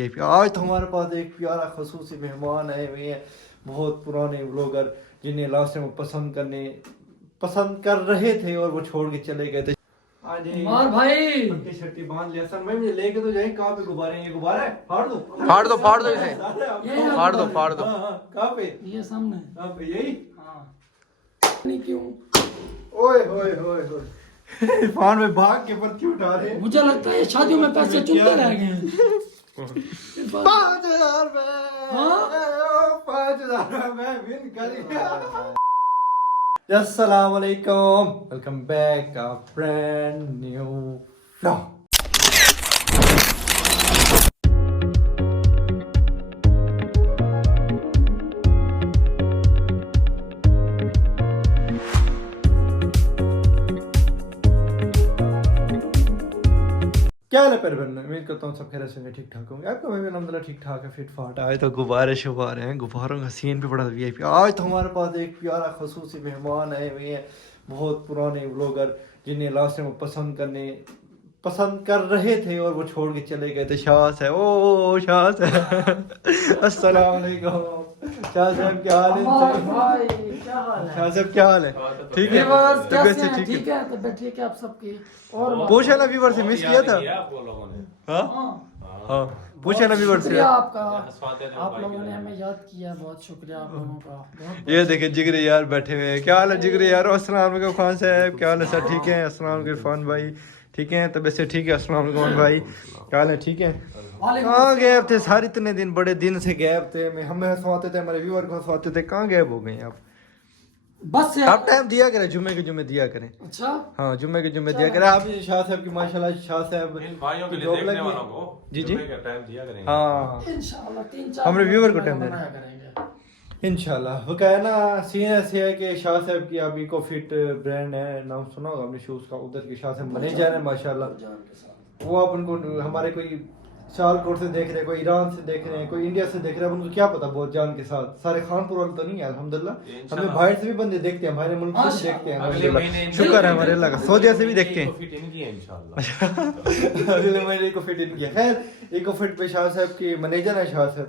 आज तो हमारे पास एक प्यारा खसूसी मेहमान आए हुए हैं, बहुत पुराने व्लॉगर जिन्हें लास्ट टाइम पसंद कर रहे थे और वो छोड़ के चले गए थे। आज मार भाई पट्टी शट्टी बांध लिया सर, मैं मुझे लेके तो जाए। कहाँ पे गुब्बारे हैं? ये गुब्बारा है, फाड़ दो इसे, फाड़ दो कहाँ पे? ये सामने कहाँ पे? यही? हाँ नहीं क्यों ओए होए होए होए इरफान में भाग के पर्ची उठा रहे हैं। मुझे लगता है शादियों में पैसे चुनते रह गए हैं 5,000 में हाँ? 5,000 में विन कर गया। अस्सलाम वालेकुम, welcome back a brand new vlog. क्या हाल है प्यारे बहनों, उम्मीद करता हूँ सब खैरियत से ठीक ठाक होंगे। आपका मैं भी अल्हम्दुलिल्लाह ठीक ठाक है, फिट फाट। आए तो गुब्बारे शुब्बारे हैं, गुब्बारों का सीन भी बड़ा वीआईपी। आज तो हमारे पास एक प्यारा खसूसी मेहमान आए हुए हैं, बहुत पुराने व्लॉगर जिन्हें लास्ट टाइम पसंद कर रहे थे और वो छोड़ के चले गए थे। शाह है, ओ शाह है अस्सलाम वालेकुम शाह साहब, क्या हाल है? भाई क्या हाल है? शाह साहब क्या हाल है? ठीक है, तबीयत से ठीक है? ठीक है, तबीयत ठीक है आप सबकी। और पूछा ना व्यूअर से, मिस किया था? हाँ हाँ हाँ, पूछा ना व्यूअर से। शुक्रिया आपका, आप लोगों ने हमें याद किया, बहुत शुक्रिया आप लोगों का। ये देखे जिगरी यार बैठे हुए हैं। क्या हाल है जिगरी यार? अस्सलाम वालेकुम खान साहब, क्या हाल है सर? ठीक है, अस्सलाम वालेकुम इरफान भाई, ठीक है, तबीयत से ठीक है? अस्सलाम वालेकुम भाई, क्या हाल है? ठीक है। कहाँ गैप थे सारे इतने दिन, बड़े दिन से गैप थे। हमें हंसवाते थे, हमारे व्यूअर को हंसवाते थे, कहाँ गैप हो गए आप? बस आप टाइम दिया करें, जुम्मे के जुम्मे दिया करें। अच्छा हाँ, जुम्मे के जुम्मे दिया करें। आप भी शाह साहब की माशाल्लाह, शाह साहब भाइयों के लिए जॉब देखने लगी। वालों को जी जी जुम्मे का टाइम दिया करेंगे। हाँ इंशाल्लाह 3-4 हमारे व्यूअर को टाइम बनाया देना करेंगे इंशाल्लाह। वो क्या है ना, सीन ऐसे है कि शाह साहब की अभी को फिट ब्रांड है, नाम सुना होगा आपने शूज का, उधर के शाह साहब मैनेजर है माशाल्लाह। वो आप उनको हमारे कोई सियालकोट से देख रहे हैं, कोई ईरान से देख रहे हैं, कोई इंडिया से देख रहे हैं, उनको क्या पता बहुत जान के साथ। सारे खानपुर वाले तो नहीं है अल्हम्दुलिल्लाह, हमें बाहर से भी बंदे देखते हैं, बाहर मुल्क से भी देखते हैं अल्हम्दुलिल्लाह, शुक्र है हमारे अल्लाह का। सऊदीया से भी देखते हैं, फिट इनकी है इंशाल्लाह। अगले महीने इको फिट इन किया। खैर, इको फिट पे शाह साहब के मैनेजर है शाह साहब,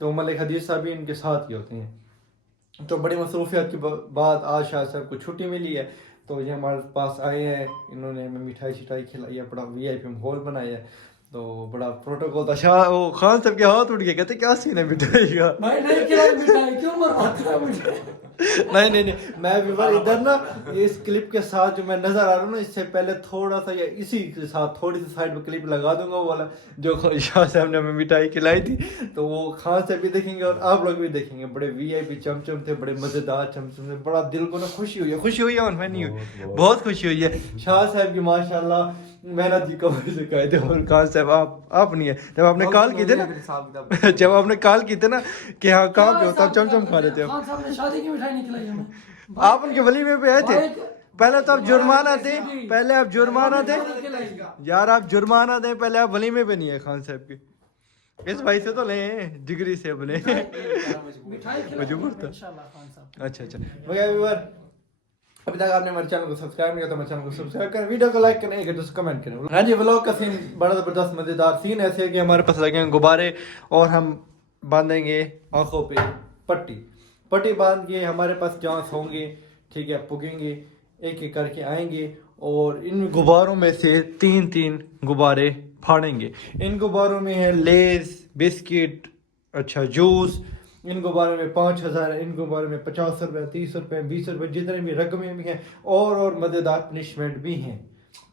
तो मलिक हदीस साहब भी इनके साथ ही होते हैं। तो बड़ी मसरूफियत के बाद आज शाह साहब को छुट्टी मिली है, तो ये हमारे पास आए हैं। इन्होंने हमें मिठाई शिठाई खिलाई है, बड़ा वीआईपी माहौल बनाया है, तो बड़ा प्रोटोकॉल था। शाह वो खान साहब के हाथ उठ गए, कहते क्या सीन है मिठाई का? भाई नहीं खिलाई मिठाई, क्यों मरवाता है मुझे? नहीं, मैं भी इधर ना, इस क्लिप के साथ जो मैं नजर आ रहा हूँ ना, इससे पहले थोड़ा सा या इसी के साथ थोड़ी सी साइड में क्लिप लगा दूंगा, वो वाला जो शाह साहब ने हमें मिठाई खिलाई थी, तो वो खान साहब भी देखेंगे और आप लोग भी देखेंगे। बड़े वीआईपी चमचम थे, बड़े मजेदार चमचम थे, बड़ा दिल को ना खुशी हुई है और नहीं हुई, बहुत खुशी हुई है। शाह साहब की माशाल्लाह मेहनत की कमाई से कहे थे। और खान साहब आप नहीं है, जब आपने कॉल की थी ना जब आपने कॉल की थी ना कि हाँ कहाँ पे हो, तब चमचम खा रहे थे। खान साहब ने शादी की मिठाई नहीं खिलाई हमें। आप उनके वलीमे पे आए थे, पहले तो आप जुर्माना थे, पहले आप जुर्माना थे यार, आप जुर्माना थे, पहले आप वलीमे पे नहीं है खान साहब की। इस भाई से तो ले, जिगरी से बोले मजबूर था। अच्छा व्यूअर, अभी तक आपने हमारे चैनल को सब्सक्राइब नहीं किया तो हमारे चैनल को सब्सक्राइब करें, वीडियो को लाइक करें, एक दोस्त कमेंट करें। हाँ जी, व्लॉग का सीन बड़ा ज़बरदस्त मज़ेदार सीन ऐसे है कि हमारे पास लगे हैं गुब्बारे और हम बांधेंगे आँखों पे पट्टी बांध के हमारे पास चांस होंगे, ठीक है, पुगेंगे, एक एक करके आएंगे और इन गुब्बारों में से 3 गुब्बारे फाड़ेंगे। इन गुब्बारों में है लेस, बिस्किट, अच्छा जूस। इन गुब्बारों में 5,000, इन गुब्बारों में 50 रुपये, 30 रुपये, 20 रुपये, जितने भी रकमें भी हैं और मज़ेदार पनिशमेंट भी हैं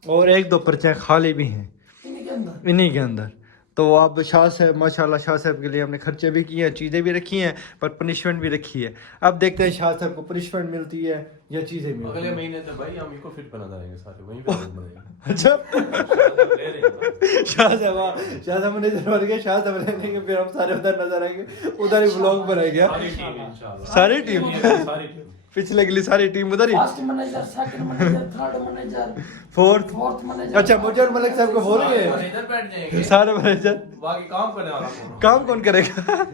और 1-2 पर्चे खाली भी हैं इन्हीं के अंदर। तो आप शाह साहब माशाल्लाह, शाह साहब के लिए हमने खर्चे भी किए हैं, चीज़ें भी रखी हैं, पर पनिशमेंट भी रखी है। अब देखते हैं शाह साहब को पनिशमेंट मिलती है या चीज़ें मिलती अगले हैं। महीने तो भाई हम इको फिट बना देंगे सारे, वहीं पे लोग बनाएंगे। अच्छा ले रहे हैं शाह साहब मैनेजर बन गए, शाह साहब लेंगे, फिर हम सारे उधर नजर आएंगे, उधर ही व्लॉग बनाएंगे। सारी टीम इंशाल्लाह, सारी टीम पिछले अगली सारी टीम उधर ही, first manager, second manager, third manager, fourth manager. अच्छा, मुझे और मलिक साहब को बोल रहे हैं इधर बैठ जाएंगे, सारे मैनेजर। बाकी काम करने वाला कौन? काम कौन करेगा?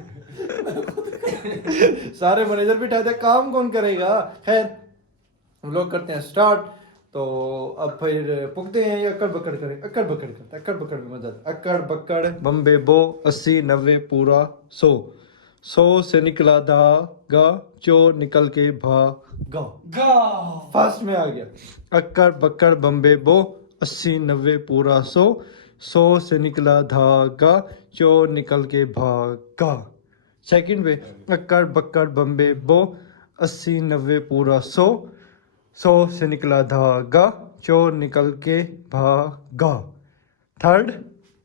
सारे मैनेजर बिठा दे, काम कौन करेगा? खैर हम लोग करते हैं स्टार्ट। तो अब फिर पुगते हैं या अक्कड़ बक्कड़ करें? अक्कड़ बक्कड़ करते, अक्कड़ बक्कड़ में मजा आता। अक्कड़ बक्कड़ बम्बे बो 80 90 पूरा 100 100 से निकला धागा चोर निकल के भागा। गा फास्ट में आ गया। अक्कड़ बक्कड़ बम्बे बो 80 90 पूरा 100 100 से निकला धागा चोर निकल के भागा। सेकंड पे अक्कड़ बक्कड़ बम्बे बो 80 90 पूरा 100 100 से निकला धागा चोर निकल के भागा। थर्ड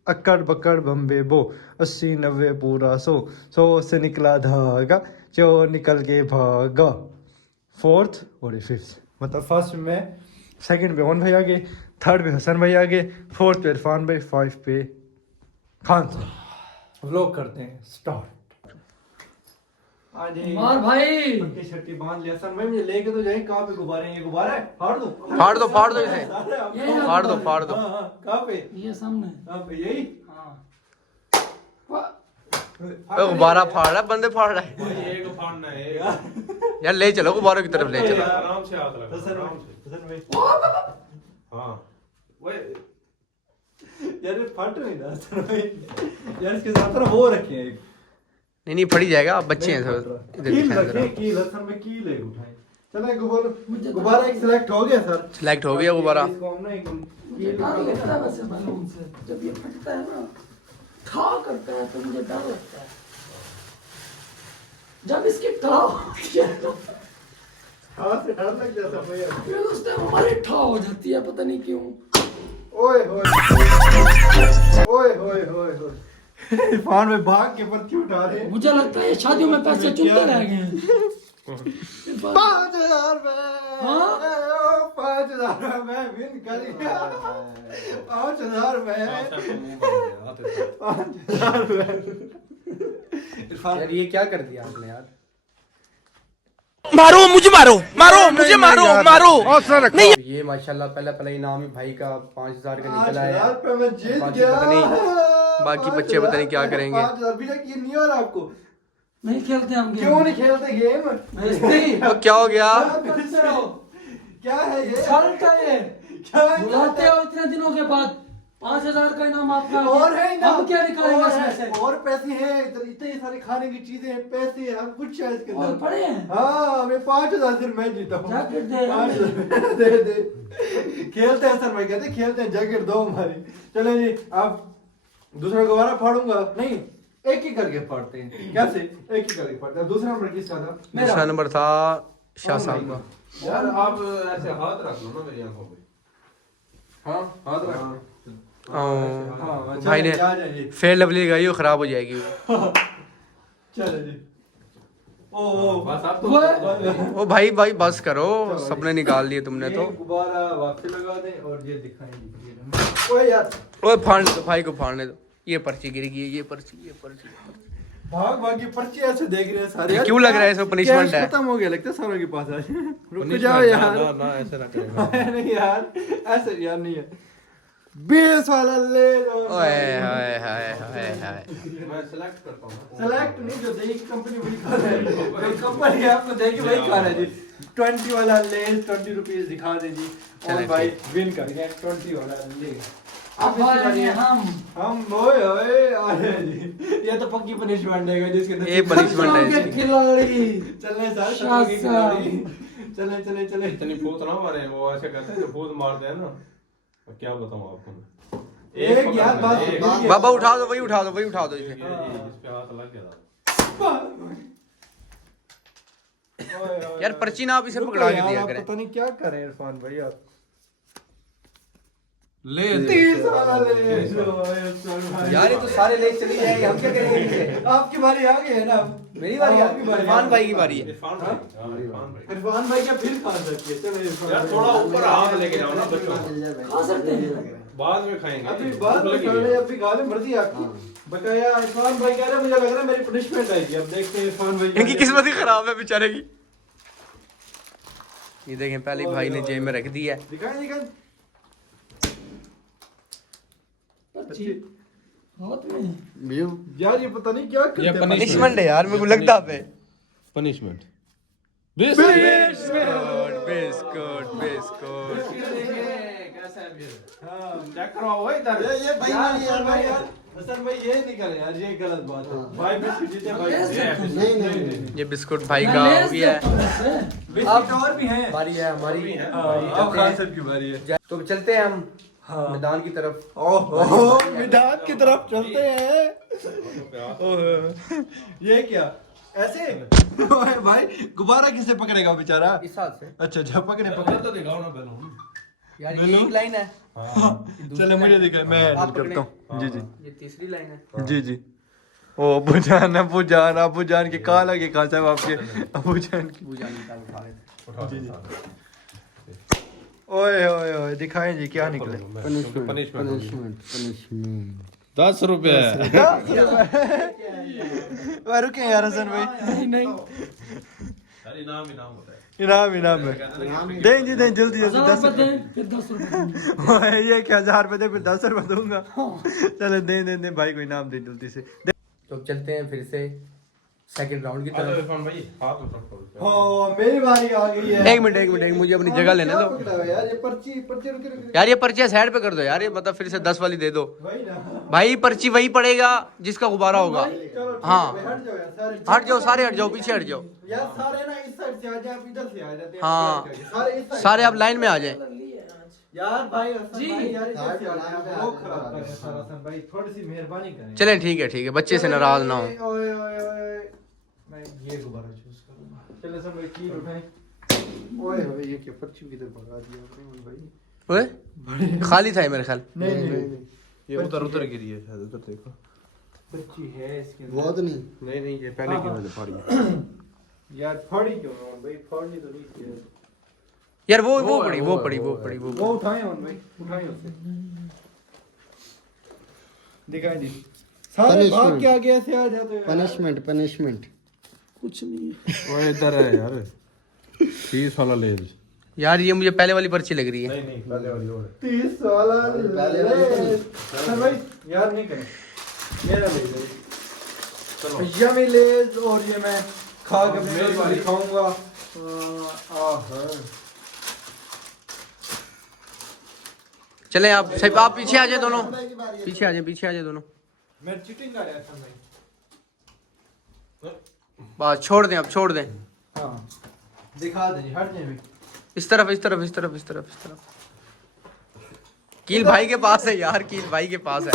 अक्कड़ बक्कड़ बम्बे बो 80 90 पूरा 100 100 से निकला धागा चोर निकल के भागा। फोर्थ और फिफ्थ मतलब फर्स्ट में, सेकंड पे वन भाई आ गए, थर्ड पे हसन भाई आ गए, फोर्थ पे इरफान भाई, फाइव पे खान साहब। व्लॉग करते हैं स्टार्ट। मार भाई पट्टी शट्टी बांध लिया सन भाई, मुझे लेके तो जाए। कहाँ पे गुब्बारे हैं? ये गुब्बारा है, फाड़ दो फाड़ दो इसे, फाड़ दो फाड़ दो। कहाँ पे? ये सामने कहाँ पे? यही गुब्बारा फाड़ रहा है, बंदे फाड़ रहा है एक फाड़ना है यार। ले चलो गुब्बारों की तरफ ले चलो। आराम से हाथ लगा हसन आराम से। भाई हाँ वो यार ये फट नहीं रहा हसन भाई यार, इसके साथ ना वो रखे हैं एक। नहीं फड़ी जाएगा, आप बच्चे हैं सब। इधर कील दिखाएं रखे, जरा। कील हसन में कील है उठाए। चलो गुब्बारा एक सिलेक्ट हो गया सर। सिलेक्ट हो गया गुब्बारा। इसको हम ना एक मुझे डर लगता है वैसे बैलून से, जब ये फटता है ना ठा करता है तो मुझे डर लगता है। जब इसकी ठा होती है तो हाथ से डर लग जाता भैया। फिर उस टाइम हमारी ठा हो जाती है, पता नहीं क्यों। ओए होए ओए होए होए होए इरफान में भाग के पर्ची उठा रहे हैं। मुझे लगता है ये शादियों में पैसे चुनते रह गए हैं। 5000 में हाँ? 5000 में विन कर गया। 5000 में 5000 में इरफान यार ये क्या कर दिया आपने यार? मारो मुझे मारो मुझे मारो नहीं ये माशाल्लाह पहला इनाम ही भाई का 5000 का निकला है। 5000 रुपए में जीत बाकी गया। पता नहीं, बाकी बच्चे पता नहीं क्या करेंगे। 5000 भी ये नहीं हो रहा आपको? नहीं खेलते हम गेम। क्यों नहीं खेलते गेम? तो क्या हो गया? क्या है ये? साल्ट है ये। क्या है? बुलाते हो इतने दिनों के बाद, 5000 का इनाम आपका। और है ना? हम क्या निकालेंगे और इसमें है, से? और पैसे हैं, इतने सारे खाने की चीजें हैं, पैसे हैं, हम कुछ है इसके और अंदर। पड़े हैं। हाँ मैं 5000 सिर्फ मैं जीता हूँ। जैकेट दे। 5000 दे खेलते हैं सर, मैं कहते खेलते हैं, जैकेट दो हमारी। चलो जी आप दूसरा गुब्बारा फाड़ूंगा नहीं, एक ही करके फाड़ते हैं। कैसे? एक ही करके फाड़ते हैं। दूसरा नंबर किसका था? दूसरा नंबर था शाह साहब का। यार आप ऐसे हाथ रख लो ना मेरी आंखों पे। हाँ हाथ रख। हाँ, भाई ने जा जी। फेयर लवली लगाई वो खराब हो जाएगी। चलो जी। ओ बस आप तो ओ भाई बस करो, सपने निकाल लिए तुमने तो। गुब्बारा वापसी लगा दें और ये दिखाएंगे। ओए यार ओए फाड़ने दो भाई को, फाड़ने दो। ये पर्ची गिर गई है, ये पर्ची। भाग की पर्ची ऐसे देख रहे हैं सारे। ये क्यों लग रहा है इसमें punishment है? खत्म हो गया लगता है सारों के पास आज। रुक जाओ यार। ना ऐसे ना करें। नहीं यार ऐसे यार नहीं है। 20 वाला ले लो। ओए हाय मैं सिलेक्ट करता हूँ। सेलेक्ट नहीं, जो देगी कंपनी वही खा रहा है। जो कंपनी आपको देगी वही खा रहा है जी। 20 वाला ले, 20 रुपीज दिखा दे जी। और चलो भाई विन कर गए 20 वाला ले। अब हारेंगे हम। ओए आए जी। ये तो पक्की पनिशमेंट है जिसके अंदर ये punishment है के इसकी। खिलाड़ी। चलने सर चले इतनी फूट ना मारे, वो ऐसे कहते हैं जो फूट मारते हैं ना। अब क्या बताऊँ आपको। एक यार पकड़ना बात है, एक। एक। बाबा उठा दो, वही उठा दो इसे। ये, इस पे हाथ लग गया था। यार पर्ची ना आप इसे पकड़ा के दिया करें। पता नहीं क्या करें इरफान भाई आप। ले 30 वाला ले लो यार ये तो सारे ले चली जाएंगे, हम क्या करेंगे इनसे? आपकी बारी आ गई है ना। मेरी बारी है, आपकी बारी। इरफान भाई की बारी है। इरफान भाई। हाँ, इरफान भाई। इरफान भाई क्या फिर खा सकती है? चलो इरफान यार भाई। थोड़ा ऊपर हाथ लेके जाओ ना बच्चों। खा सकते हैं। बाद में खाएंगे। अभी बाद में भूख लगी खा है। ले, अभी गाली मर्जी आपकी। बकाया इरफान भाई कह रहे हैं, मुझे लग रहा है मेरी पनिशमेंट आएगी। अब देखते हैं इरफान भाई। इनकी किस्मत ही खराब है बेचारे की। ये देखें पहले भाई ने जेब में रख दी है। दिखाएं। पर्ची हाथ में। यार ये पता नहीं क्या करते हैं। पनिशमेंट है यार, मेरे को लगता है। पनिशमेंट। बिस्कुट बिस्कुट कैसा है फिर? चेक करवाओ भाई इधर ये भाई यार भाई यार हसन भाई ये नहीं करे यार, ये गलत बात है। भाई बिस्कुट जीते भाई। नहीं ये बिस्कुट भाई का हो गया है। बिस्कुट और भी हैं। बारी है हमारी। अब खान साहब की बारी है। तो अब चलते हैं हम मैदान की तरफ। ओहो मैदान की तरफ चलते हैं। ओहो, ये क्या ऐसे ओए भाई गुब्बारा किसे पकड़ेगा बेचारा? इस हाथ से अच्छा अच्छा पकड़े पकड़ तो दिखाओ ना पहले। यार ये एक लाइन है। चलो मुझे दिखा, मैं आप हैंडल पकड़े। करता हूँ। जी जी ये तीसरी लाइन है। जी जी। ओ अबू जान के कहाँ लगे कहाँ साहब आपके अबू जान की। पूजा निकाल उठा रहे थे। उठा जी, जी। उठा। ओए ओए ओए दिखाएं जी क्या निकले। पनिशमेंट 10 रुपए। रुके यार हसन भाई। नहीं अरे इनाम होता है। इनाम है। दें जी दें जल्दी जल्दी 10 रुपए रुपए। फिर 10 रुपए ओए ये क्या 1000 रुपए दे फिर 10 रुपए दूंगा। चलो दे भाई को इनाम दे जल्दी से। तो अब चलते हैं फिर से सेकंड राउंड की चलो तरफ। इरफान भाई हाथ में पकड़ो। हाँ मेरी बारी आ गई है। एक मिनट मुझे अपनी जगह लेने दो यार ये पर्ची रुक यार। ये पर्चियाँ साइड पे कर दो यार, ये मतलब फिर से 10 वाली दे दो वही ना। भाई। पर्ची वही पड़ेगा जिसका गुब्बारा होगा। चलो ठीक हाँ। है, हट जाओ यार सारे। हट जाओ सारे, हट जाओ पीछे हट जाओ। यार सारे ना इस साइड से आ जाए, आप इधर से आ जाते हैं। हाँ। सारे इस साइड। सारे आप लाइन में आ जाए। यार भाई हसन जी। भाई यार इधर से आ जाए, आप लोग खराब कर रहे हैं सारा। हसन भाई थोड़ी सी मेहरबानी करें। चले ठीक है बच्चे से नाराज ना हो। ओए ओए ओए मैं ये गुब्बारा चूज करूंगा। चलो हसन भाई कील उठाएं। ओए ओए ये क्या पर्ची किधर भगा दिया आपने भाई? ओए खाली था ये मेरे ख्याल। नहीं ये उधर गिरी है शायद, उधर देखो। पर्ची है इसके अंदर। बहुत नहीं नहीं ये पहले की वाली फाड़ी। यार फाड़ी क्यों ना भाई? फाड़नी तो नहीं थी यार वो पड़ी। वो उठाए on भाई, उठाए उसे। दिखाएं जी। सारे भाग के आगे ऐसे आ जाते हैं। पनिशमेंट कुछ नहीं है। वो इधर है यार 30 वाला ले। यार ये मुझे पहले वाली पर्ची लग रही है। नहीं पहले वाली और 30 वाला पहले वाले सर भाई यार नहीं करें। मेरा ले लो। चलो यम्मी लेज और ये मैं खा के मेरी बारी खाऊंगा। चले आप सही, आप पीछे आ जाए दोनों। पीछे आ जाए दोनों। मैं चीटिंग कर रहा था भाई। बस छोड़ दें। हाँ दिखा दे हट जाए भाई। इस तरफ। कील भाई के पास है यार, कील भाई के पास है।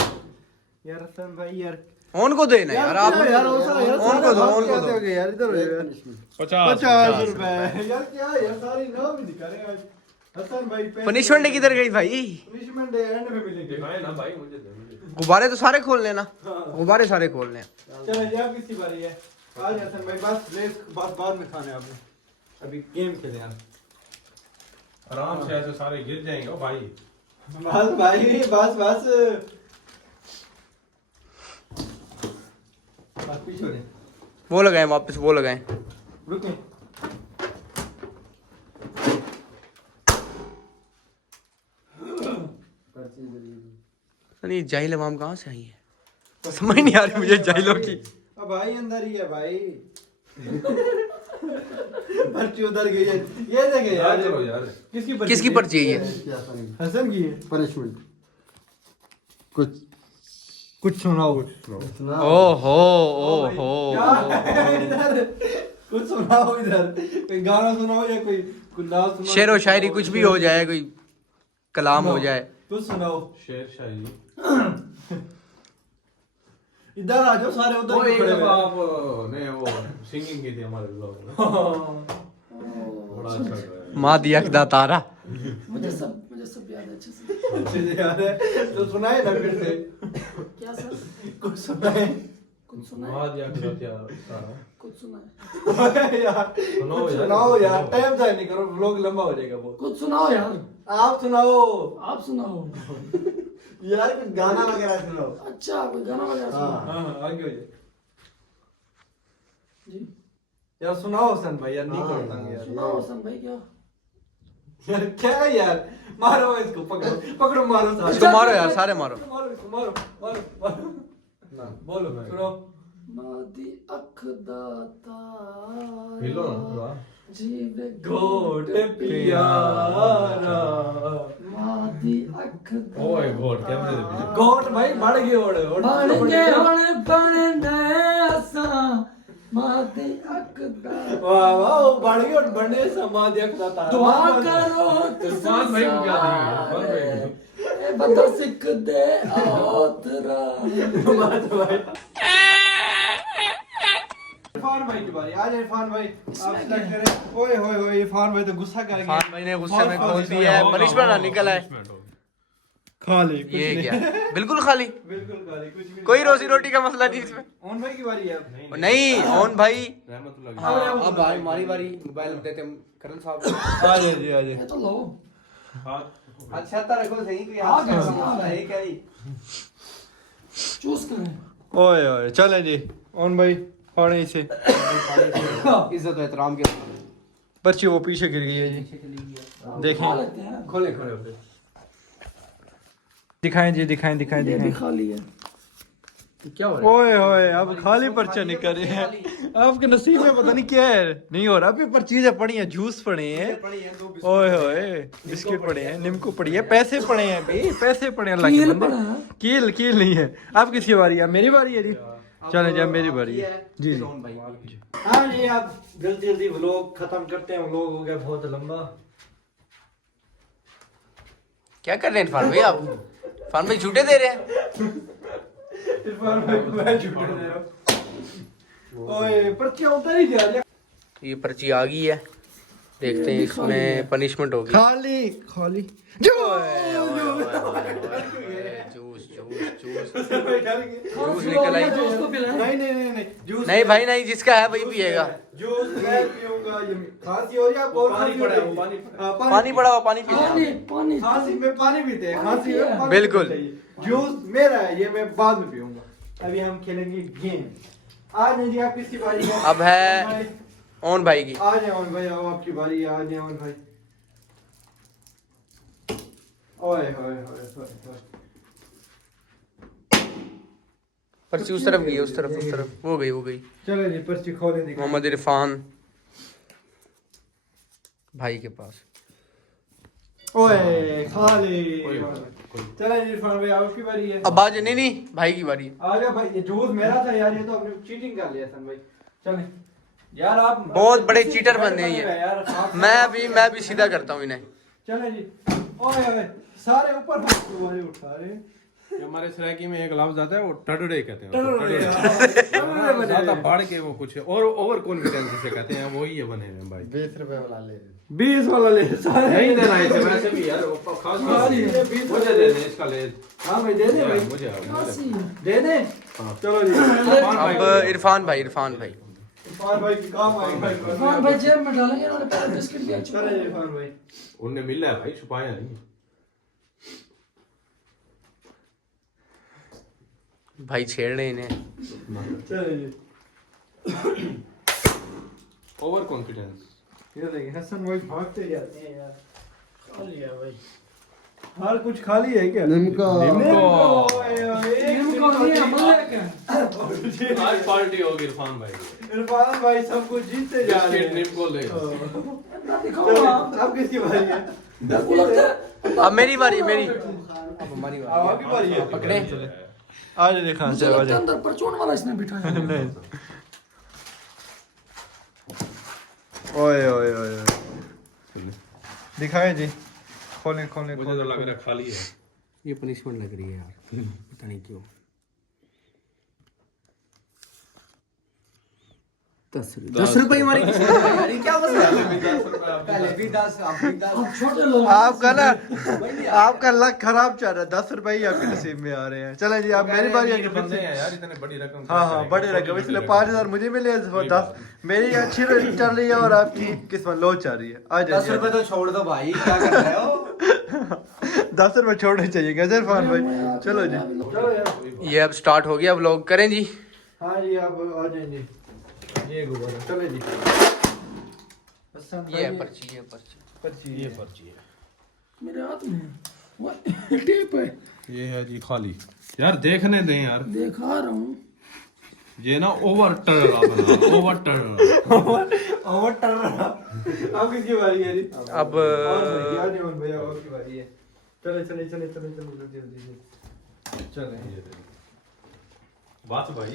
यार हसन भाई यार उनको देना यार आप। यार उनको दो। यार इधर हो यार 50 रुपए। यार क्या यार सारी नाम ही दिखा रहे हैं आज। हसन भाई पनिशमेंट किधर गई भाई? पनिशमेंट एंड में मिलेगी। दिखाए ना भाई मुझे दे मुझे। गुब्बारे तो सारे खोल लेना। गुब्बारे सारे खोल लें। चलो यार किसी बारी है। आज हसन भाई बस ब्रेक बाद में खाने आपने। अभी गेम खेले यार। आराम से ऐसे सारे गिर जाएंगे ओ भाई। बस भाई बस पीछे हो जाए। वो लगाएं वापस, वो लगाएं। रुके नहीं जाहिल अवाम कहाँ से आई है? समझ नहीं आ रही मुझे जाहिलों की। अब भाई अंदर ही है भाई। पर्ची उधर गई है। ये देखे यार करो यार। किसकी पर्ची है ये? हसन की है। पनिशमेंट कुछ सुनाओ। ओहो इधर कुछ सुनाओ। इधर कोई गाना सुनाओ या कोई नाम सुनाओ। शेर व शायरी कुछ भी हो जाए, कोई कलाम हो जाए। कुछ सुनाओ। शेर शायरी। इधर आ जाओ सारे वो उधर एक खड़े दफा हुए। आप ने वो सिंगिंग की थी हमारे ब्लॉग में। बड़ा अच्छा लगा। माँ दिया खुदा तारा। मुझे सब याद है अच्छे से। अच्छे से याद है तो सुनाए ना फिर से। क्या सर? कुछ सुनाए। कुछ सुना है? वहाँ दिया क्या सारा। कुछ सुना है? यार सुनाओ यार। सुनाओ यार। टाइम जाए नहीं करो, व्लॉग लंबा हो जाएगा वो। कुछ सुनाओ यार। आप सुनाओ आप सुनाओ। यार कुछ गाना वगैरह सुनाओ। अच्छा कोई गाना वगैरह सुनाओ। हाँ आगे हो जाए जी यार। सुनाओ हसन भाई यार। नहीं करो तंग यार। सुनाओ हसन भाई। क्या यार क्या है यार? मारो इसको, पकड़ो मारो सारे। इसको मारो यार, सारे मारो। मारो इसको, मारो ना बोलो सुनो। मादी अख दा तारा हिलो ना थोड़ा। जीव घोट पियारा मादी अख ओए घोट कैमरे दे पीछे घोट भाई बढ़ गए ओड़े बन के हुण बनने असा मादी अख दा वाह वाह बढ़ गए और बने समाधि अखदा तारा दुआ करो इरफान भाई को क्या देंगे इरफान भाई को। ए बंदा सिख दे ओतरा इरफान भाई की बारी आज इरफान भाई आप सेलेक्ट करें ओए होए होए इरफान भाई तो गुस्सा कर गए इरफान भाई ने गुस्से में खोल दिया है पनिशमेंट ना निकला है खा ले ये क्या बिल्कुल खाली बिल्कुल खा ले कुछ भी कोई रोजी रोटी का मसला नहीं इसमें ओन भाई की बारी है अब नहीं ओन भाई रहमतुल्लाह हाँ, अब भाई हमारी बारी मोबाइल देते हम करण साहब को। आ जाए जी आ जाए ये तो लो अच्छा तो रखो सही कोई हाँ, आपका हाँ। मसला है क्या नहीं चूज करें ओए ओए चले जी ओन भाई पानी से इज्जत और एहतराम के साथ पर्ची वो पीछे गिर गई है जी देखें खा लेते हैं खोले खोले दिखाएं जी दिखाएं दिखाएं ये भी दिखाएं खा लिया क्या हो रहा ओए ओए अब खाली पर्चा निकल रहे हैं आपके नसीब में पता नहीं क्या है नहीं हो रहा अभी पर चीजें पड़ी हैं जूस पड़े हैं ओए होए बिस्किट पड़े हैं निम्को पड़ी है पैसे पड़े हैं भाई पैसे पड़े हैं अल्लाह के कील बंदे पड़ा है। कील कील नहीं है अब किसकी बारी है मेरी बारी है जी चले जी अब मेरी बारी है जी जी ओन भाई हाँ जी आप जल्दी जल्दी व्लॉग खत्म करते हैं व्लॉग हो गया बहुत लंबा क्या कर रहे हैं इरफान भाई आप इरफान भाई झूठे दे रहे हैं इरफान भाई को मैं झूठे दे रहा हूँ ओए पर्ची उतर ही जा रहा ये पर्ची आ गई है देखते हैं इसमें पनिशमेंट होगी खाली खाली जूस जूस जूस जूस निकल आई। जूस को पिलाएं नहीं नहीं नहीं नहीं जूस नहीं भाई नहीं जिसका है वही पिएगा जूस मैं पीऊंगा ये खांसी हो रही है आपको और खांसी हो रही है हाँ, पानी पड़ा हुआ पानी पी पानी पानी खांसी में पानी पीते हैं खांसी में पानी बिल्कुल। पीना चाहिए। जूस मेरा है ये मैं बाद में पीऊंगा अभी हम खेलेंगे गेम आज नहीं जी आप किसकी बारी है अब है ओन भाई की आ जाए ओन भाई आओ आपकी बारी है आ जाए ओन भाई ओए होए होए होए पर्ची उस तरफ गई उस तरफ वो गई चलो जी पर्ची खोले दिखा मोहम्मद इरफान भाई के पास ओए खाली चलो जी इरफान भाई आपकी बारी है अब आज नहीं भाई की बारी है। आ जाओ भाई ये जूस मेरा था यार ये तो आपने चीटिंग कर लिया सन भाई चले यार आप बहुत बड़े चीटर बन गए ये यार मैं भी सीधा करता हूँ इन्हें चले जी ओए ओए सारे ऊपर हाथ तुम्हारे उठा रहे हैं हमारे सरायकी में एक लफ्ज आता है वो टडड़े कहते हैं टडड़े। ज्यादा बढ़ के वो कुछ और ओवर कॉन्फिडेंस से कहते हैं वही ये बने हैं भाई 20 वाला ले सारे नहीं देना इसे वैसे भी यार वो खास बात ये 20 मुझे दे दे इसका ले हाँ भाई दे दे भाई मुझे काशी दे दे चलो जी अब इरफान भाई इरफान भाई की काम आएगा भाई इरफान भाई जेब में डालेंगे उन्होंने पहले बिस्किट दिया चलो जी इरफान भाई उन्हें मिला है भाई छुपाया नहीं भाई छेड़ रहे इन्हें चलो जी ओवर कॉन्फिडेंस ये देखिए हसन भाई भागते जाते हैं यार खा लिया भाई हर कुछ खाली है क्या निम्को नहीं अमल क्या आज पार्टी होगी इरफान भाई इरफान भाई सब कुछ जीतते जा रहे हैं निम्को ले दिखाओ चलो, आप अब किसकी बारी है मेरे को लगता है अब मेरी बारी अब हमारी अब आपकी बारी है पकड़े आज देखा मुझे लगता है अंदर परचून वाला इसने बिठाया नहीं ओए ओए ओए दिखाए जी खोले खोले मुझे तो लग रहा है खाली है ये पनिशमेंट लग रही है यार पता नहीं क्यों 10 रुपए हमारी क्या मसला पहले भी 10 आप भी 10 अब छोटे लोग आपका ना आपका लक खराब चल रहा है 10 रुपए ही आपके नसीब में आ रहे हैं चले जी आप मेरी बारी है बंदे हैं यार इतने बड़ी रकम हाँ हाँ बड़े रकम इसलिए 5000 मुझे मिले 10 मेरी अच्छी चल रही है और आपकी किस्मत लो चल रही है आ 10 रुपए तो छोड़ दो भाई क्या कर रहे हो 10 रुपए छोड़ने चाहिए कैसे इरफान भाई चलो जी चलो यार ये अब स्टार्ट हो गया व्लॉग करें जी हाँ जी आप आ जाए जी ये गुब्बारा चले जी ये पर्ची ये पर्ची है मेरे हाथ में वो टेप है ये है जी खाली यार देखने दें यार दिखा रहा हूँ ये ना ओवर टर अब किसकी बारी है जी? अब यार नहीं भैया आपकी बारी है। चले चले चले चले चले जल्दी जल्दी चले। बस भाई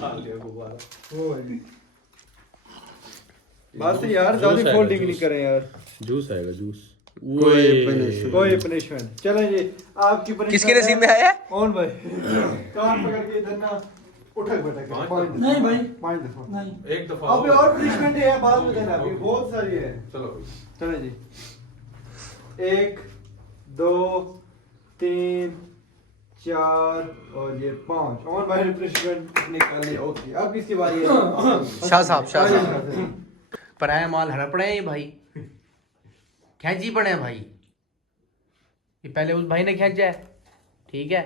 डाल लिया गुब्बारा। ओ भाई बस यार ज्यादा फोल्डिंग नहीं करें यार। जूस आएगा जूस। कोई पनिशमेंट। चलें जी आपकी punishment किसके नसीब में आया है? कौन भाई? कान पकड़ के इधर ना उठक बैठक नहीं भाई 5 दफा नहीं एक दफा अभी और पनिशमेंट है बाद में देना अभी बहुत सारी है। चलो चलें जी 1 2 3 4 और ये 5 और भाई पनिशमेंट निकालिए। ओके अब किसकी बारी है? शाह साहब पराया माल हड़पड़े हैं ये भाई, खेची पड़े हैं भाई। ये पहले उस भाई ने खेचा है, ठीक है,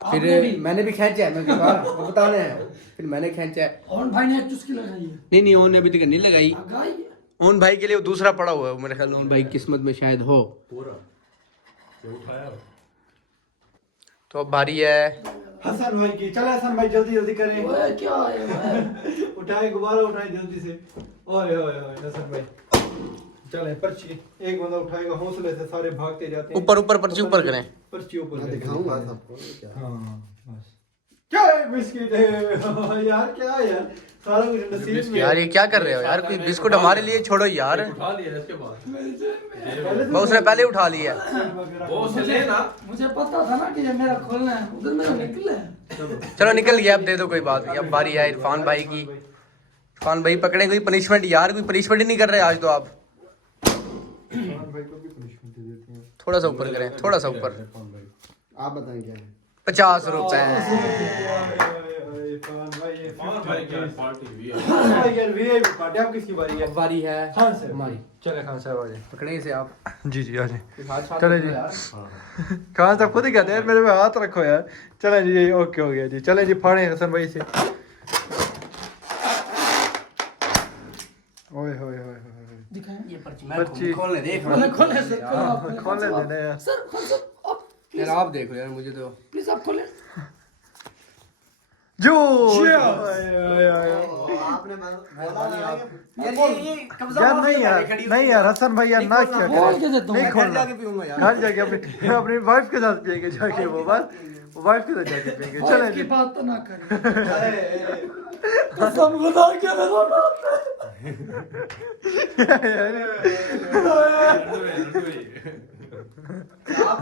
फिर मैंने भी खींचा है, मैं वो बताने हैं, फिर मैंने खींचा है। और भाई ने एक चुस्की लगाई है। नहीं नहीं ओन ने अभी तक नहीं लगाई। लगाई है। ओन भाई के लिए वो दूसरा पड़ा हुआ है मेरे ख्याल में, ओन भाई किस्मत में शायद हो। पूरा ये उठाया। तो अब बारी है हसन भाई की। चले हसन भाई जल्दी जल्दी करें। ओए क्या है भाई? उठाए गुब्बारा उठाए जल्दी से। ओए ओए ओए हसन भाई चले पर्ची एक बंदा उठाएगा, हौसले से सारे भागते जाते हैं। ऊपर ऊपर पर्ची ऊपर करें। पर्ची ऊपर मैं दिखाऊंगा सबको क्या। हाँ बस क्या बिस्किट है यार, क्या है यार सारा कुछ नसीब में। यार ये क्या कर रहे हो यार, कोई बिस्कुट हमारे लिए छोड़ो यार। उठा लिया इसके बाद वो उसने पहले ही उठा लिया। वो से लेना। मुझे पता था ना कि ये मेरा खोलना है, उधर मेरा निकला है। चलो निकल गया, अब दे दो कोई बात नहीं। अब बारी है इरफान भाई की। इरफान भाई पकड़े कोई पनिशमेंट यार, कोई पनिशमेंट ही नहीं कर रहे आज तो आप। भाई को भी पनिशमेंट दे देते हैं। थोड़ा सा ऊपर करें, थोड़ा सा ऊपर। आप बताएं क्या है। 50 रुपए। भाई क्या पार्टी हुई है। भाई यार वीआईपी पार्टी। अब किसकी बारी है? अब बारी है खान साहब हमारी। चले खान साहब आ जाए। पकड़े इसे आप। जी जी आ जाए। हाथ चले जी। खान साहब खुद ही कहते हैं यार मेरे पे हाथ रखो यार। चले जी ओके हो गया जी। चले जी फाड़े हसन भाई से। ओए होए होए होए दिखाएं ये पर्ची पर्ची खोलने देख। खोले सर खोल ले देना यार। सर सर आप यार आप देखो यार, मुझे तो प्लीज आप खोले। जो आपने यार नहीं यार हसन भाई यार ना क्या बोल के देता हूँ। नहीं खोलना। जाके पीऊंगा यार। घर जाके अपनी वाइफ के साथ पिएंगे जाके वो बात वाइफ के साथ जाके पिएंगे। चले की जी बात तो ना करें। कसम खुदा के मैं रोना आता है।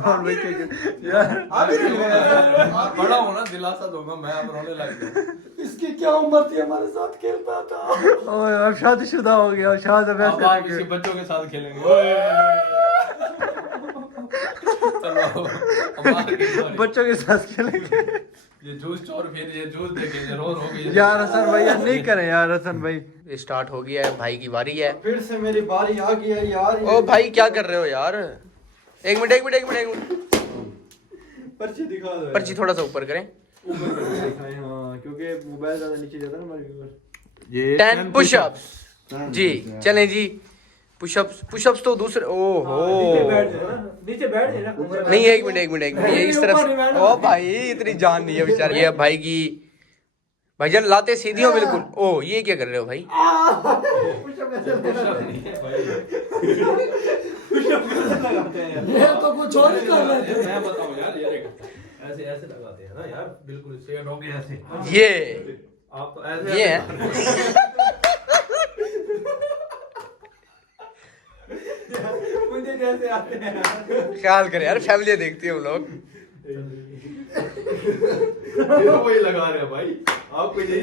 और भाई यार बड़ा होना दिलासा दूंगा मैं, अब रोने लग गया। इसकी क्या उम्र थी हमारे साथ खेलता था। ओए अब शादीशुदा हो गया, शादी अब आज किसी वैसे बच्चों के साथ खेलेंगे। ओए। चलो हमारे की बारी। बच्चों के साथ खेलेंगे। ये जूस चोर फिर ये जूस देखे ये रो रो के यार हसन भाई यार नहीं करें यार हसन भाई। स्टार्ट हो गया है, भाई की बारी है। फिर से मेरी बारी आ गई है यार। ओ भाई क्या कर रहे हो यार? एक मिनट। पर्ची दिखा दो। पर्ची थोड़ा सा ऊपर करें। ऊपर करके दिखाएं हाँ, क्योंकि मोबाइल ज्यादा नीचे जाता है ना हमारे व्यूअर। ये 10 पुशअप्स जी। चलें जी पुशअप्स तो दूसरे नीचे बैठ जाए ना। नहीं एक मिनट ये इस तरफ। ओ भाई इतनी जान नहीं है बेचारे। ये भाई की भाईजान लाते सीधी हो बिल्कुल। ओ ये क्या कर रहे हो भाई? ये तो कुछ और ही कर रहे थे। मैं बताऊं यार, ये देख ऐसे ऐसे लगाते हैं ना यार, बिल्कुल स्ट्रेट हो गए ऐसे। ये आप तो ऐसे ये मुझे जैसे आते हैं। ख्याल करें यार, फैमिली देखती है हम लोग। वही लगा रहे हैं भाई। आपको यही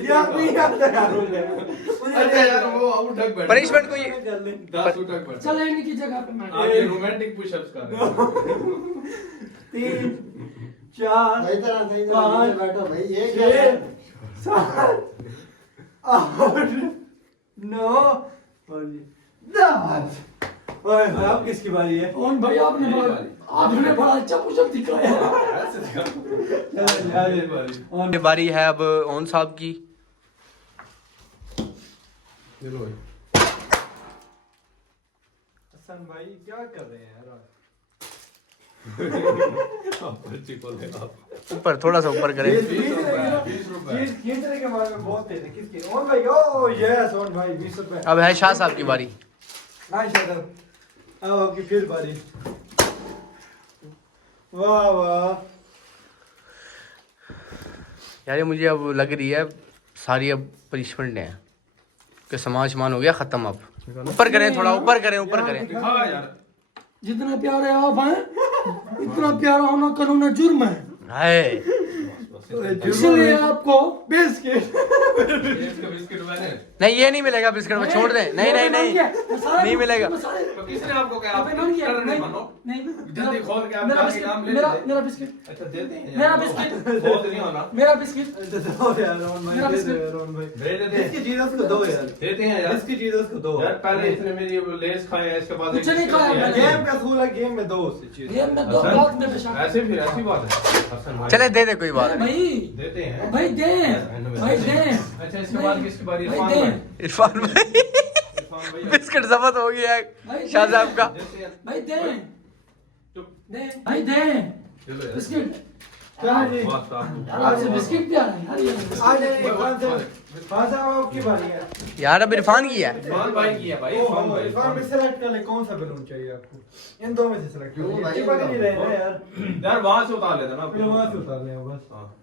अच्छा यार वो अब उठक बैठ। पनिशमेंट को ये 10 उठक बैठ। चल इनकी जगह पे मैं। आप ये रोमांटिक पुशअप्स कर रहे हो। 3 4 सही तरह पाँच, बैठो भाई। ये 6 7 8 9 और 10। ओए अब किसकी बारी है? कौन भाई आपने बड़ा अच्छा पुशअप दिखाया। ऐसे दिखा। ये बारी है अब ओन साहब की। चलो भाई। हसन भाई क्या कर रहे हैं यार? पर्ची को ले आप। ऊपर थोड़ा सा ऊपर करें। 20 रुपए। खींचने के बाद में बहुत थे किसके ओन भाई ओ यस ओन भाई 20 रुपए अब है शाह साहब की बारी। हाँ शायद अब आपकी फिर बारी वाह वाह यार ये मुझे अब लग रही है सारी अब पनिशमेंट है कि समाज मान हो गया खत्म। अब ऊपर करें थोड़ा ऊपर करें ऊपर करें। दिखा यार। जितने प्यारे आप हैं इतना प्यारा होना कानून जुर्म है, हाय इसलिए आपको बिस्किट बिस्किट मैंने। नहीं ये नहीं मिलेगा बिस्किट में, छोड़ दे। नहीं नहीं नहीं नहीं मिलेगा। तो किसने आपको कहा आप डर नहीं मानो। जल्दी खोल के आप जाके नाम ले मेरा लेते। मेरा बिस्किट अच्छा देते हैं मेरा बिस्किट खोल नहीं होना। मेरा बिस्किट दो यार ओन भाई दे दो यार ओन भाई दे देते इसकी चीज उसको दो यार देते हैं यार। इसकी चीज उसको दो यार पहले इसने मेरी लेस खाए हैं, इसके बाद कुछ नहीं खाया मैंने। गेम का सूल है गेम में दो उसकी चीज ये मैं दो बात में पेशा ऐसे फिर ऐसी बात है हसन भाई। चले दे दे कोई बात नहीं। भाई देते हैं भाई दे भाई दे। अच्छा इसके बाद किसकी बारी है? भाई इरफान दे भाई। इरफान भाई इरफान भाई बिस्किट जब्त हो गया है शाह साहब का। देते हैं। भाई दे चुप दे भाई दे चलो यार। बिस्किट। क्या जी बात आपको। यार आपसे बिस्किट क्या है यार ये आ जाइए खान साहब आपकी बारी है यार अब इरफान की है। इरफान भाई की है भाई। इरफान भाई। इरफान में सेलेक्ट कर ले कौन सा बैलून चाहिए आपको इन दो में से सेलेक्ट करो ये चिपक नहीं रहे ना यार यार वहां से उतार लेना ना। फिर वहां से उतार ले बस हाँ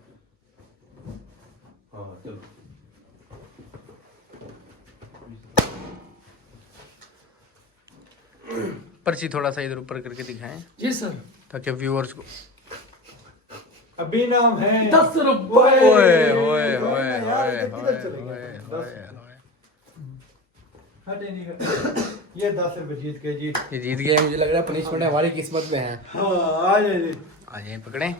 हाँ चलो। पर्ची थोड़ा सा इधर ऊपर करके दिखाएं जी सर ताकि व्यूअर्स को। अभी नाम है 10 रुपए। ओए ओए ओए यार, ओए तो किधर चले गए? ओए हटे नहीं करते ये 10 रुपए जीत गए जी ये जीत गए। मुझे लग रहा है पनिशमेंट हमारी किस्मत में है। हाँ आ जाइए आ जाए पकड़े।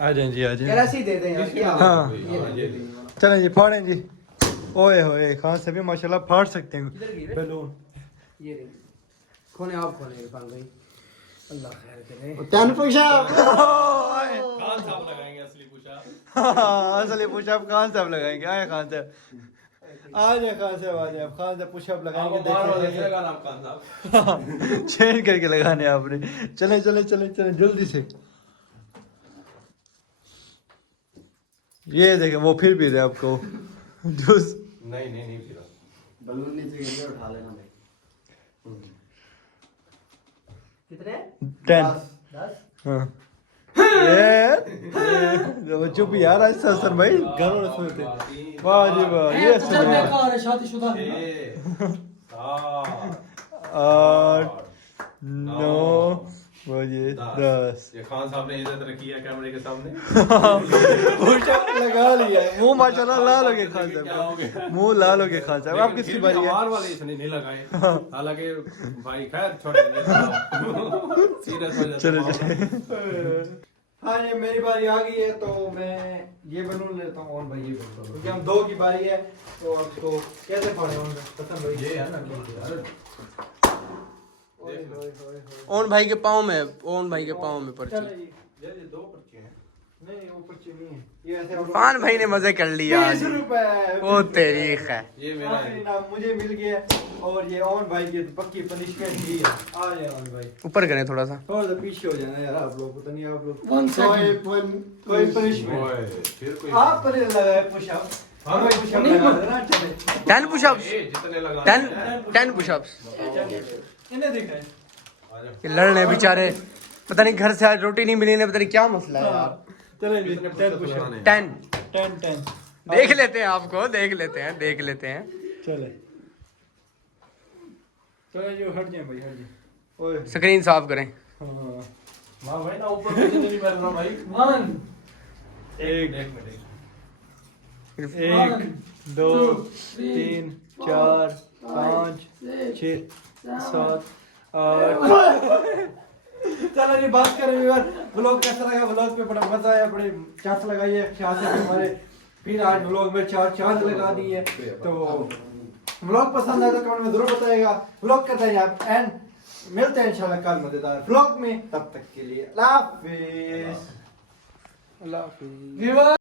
आ जाए जी आ यार ऐसे ही दे दे यार क्या हाँ। ये चलें जी फाड़ें जी ओए होए खान से भी माशाल्लाह फाड़ सकते हैं बैलून ये रे खोने आप खोने इरफान भाई अल्लाह खैर करे। 10 पुशअप खान साहब लगाएंगे असली पूछा। असली पुशअप खान साहब लगाएंगे आए खान साहब आ जाए खान साहब आ जाए खान साहब पुशअप लगाएंगे आपको बार बार देखिए देखेगा नाम खान साहब। चेंज करके लगाने आपने चले चले चले चले जल्दी से ये देखें वो फिर भी रहे आपको जूस नहीं नहीं नहीं फिर बलून नीचे गिर उठा लेना भाई। कितने 10 हाँ ये चुप यार आज हसन भाई घरों में सोते वाह जी वाह ये चल बेकार है शादीशुदा है। 8 9 बजे 10 ये खान साहब ने इज्जत रखी है कैमरे के सामने। पुशअप लगा लिया मुंह माशाल्लाह लाल हो गए खान साहब मुंह लाल हो गए खान साहब आप किसकी बारी है हमार वाले इसने नहीं लगाए। हालांकि भाई खैर छोड़ सीरियस हो जाता चलो है। चलो हाँ ये मेरी बारी आ गई है तो मैं ये बैलून लेता हूँ और भाई ये बैलून क्योंकि हम दो की बारी है तो अब तो कैसे फाड़े होंगे पसंद भाई ये है ना ओन भाई के पाँव में ओन भाई के पाँव में पर्ची। चलो जी ये दो पर्चे हैं। नहीं वो पर्ची नहीं है ये ऐसे हम लोग- इरफान भाई ने मजे कर लिया आज। 20 रुपए ओ तेरी है। ये मेरा आखिरी है। इनाम मुझे मिल गया और ये ऑन भाई की पक्की पनिशमेंट ही है आ जाए ऑन भाई ऊपर करें थोड़ा सा। थोड़ा सा पीछे हो जाना यार आप लोग पता नहीं आप लोग One second. कोई पनिशमेंट ओए, फिर कोई आप तो नहीं लगाए पुशअप हमें पुशअप नहीं, लगा देना चले 10 पुशअप्स। ये जितने लगा 10 पुशअप्स। इन्हें दिखाए आ जाओ। ये लड़ रहे बेचारे। पता नहीं घर से आज रोटी नहीं मिली, पता नहीं क्या मसला है यार। चले जी कितने 10 पुशअप पुशअप लगाने हैं? 10 10 देख लेते हैं आपको, देख लेते हैं देख लेते हैं। चले चले जो हट जाए भाई हट जाए ओए स्क्रीन साफ करें। हाँ वाह भाई ना ऊपर नीचे नहीं मिल रहा भाई। 1 एक मिनट 1 2 3 4 5 6 7 8 चलो जी बात करें यार ब्लॉग कैसा लगा ब्लॉग पे बड़ा मजा आया बड़े चांस लगाइए ख्याल से हमारे फिर आज ब्लॉग में चार लगा दी है तो ब्लॉग पसंद आया तो कमेंट में जरूर बताइएगा ब्लॉग करते हैं आप एंड मिलते हैं इंशाल्लाह कल मजेदार ब्लॉग में तब तक के लिए अल्लाह हाफिज अल्लाह हाफिज। विवाह